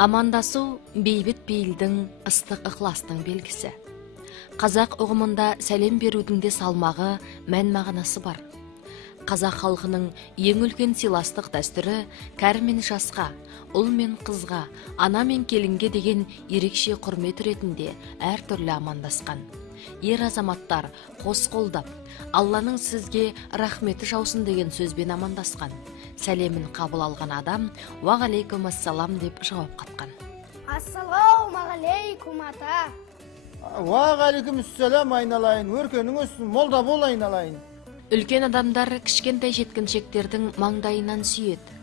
Амандасу бейбіт бейілдің ыстық ықыластың белгісі. Қазақ ұғымында сәлем берудің де салмағы, мән мағынасы бар. Қазақ халқының ең үлкен сыйластық дәстүрі кәрі мен жасқа, ұл мен қызға, ана мен келінге деген ерекше құрмет ретінде әртүрлі амандасқан. Ер азаматтар қос қолдап, Алланың сізге рахметі жаусын деген сөзбен амандасқан. Сәлемін қабыл алған адам уағалейкум ассалам деп жауап қатқан. Ассалаумағалейкум ата. Уағалейкум ассалам айналайын, өркенің өссін, молда бол айналайын. Үлкен адамдар кішкентай жеткіншектердің маңдайынан сүйеді.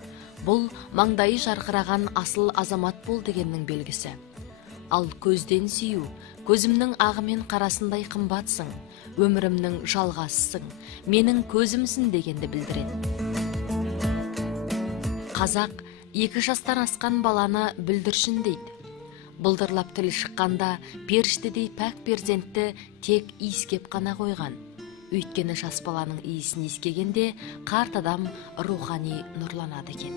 Бұл маңдайы жарқыраған асыл азамат бол дегеннің белгісі. Ал көзден сүю, көзімнің ағы мен қарасындай қымбатсың, өмірімнің жалғасысың, менің көзімсің дегенді білдіреді. Қазақ 2 жастан асқан баланы бүлдіршін дейді. Бұлдырлап тілі шыққанда періштедей пәк перзентті тек иіскеп қана қойған. Өйткені жас баланың иісін иіскегенде қарт адам рухани нұрланады екен.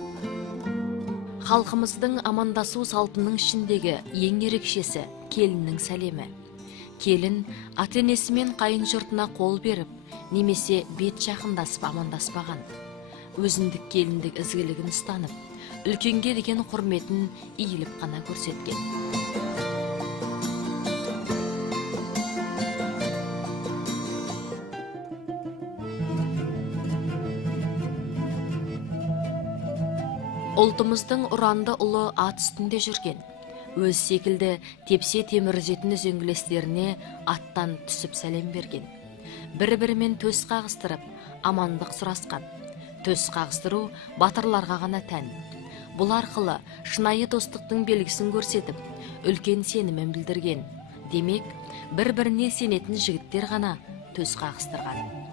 Халқымыздың амандасу салтының ішіндегі ең ерекшесі келіннің сәлемі. Келін ата-енесі мен қайын жұртына қол беріп, немесе бет жақындасып амандаспаған. Өзіндік келіндік ізгілігін ұстанып, үлкенге деген құрметін иіліп қана көрсеткен. Ұлтымыздың ұранды ұлы ат үстінде жүрген. Өз секілді тепсе темір үзетін үзеңгілестеріне аттан түсіп сәлем берген. Бір-бірімен төс қағыстырып, амандық сұрасқан. Төс қағыстыру батырларға ғана тән. Бұл арқылы шынайы достықтың белгісін көрсетіп, үлкен сенімін білдірген. Демек, бір-біріне сенетін жігіттер ғана төс қағыстырған.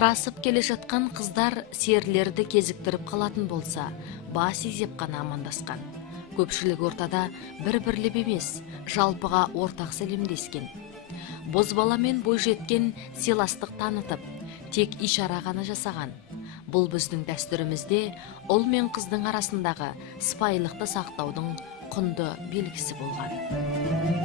Қырасып келе жатқан қыздар серлерді кезіктіріп қалатын болса, бас изеп қана амандасқан. Көпшілік ортада бір-бірлеп емес, жалпыға ортақ сәлемдескен. Бозбаламен бойжеткен сыйластық танытып, тек ишара ғана жасаған. Бұл біздің дәстүрімізде ұл мен қыздың арасындағы сыпайылықты сақтаудың құнды белгісі болған.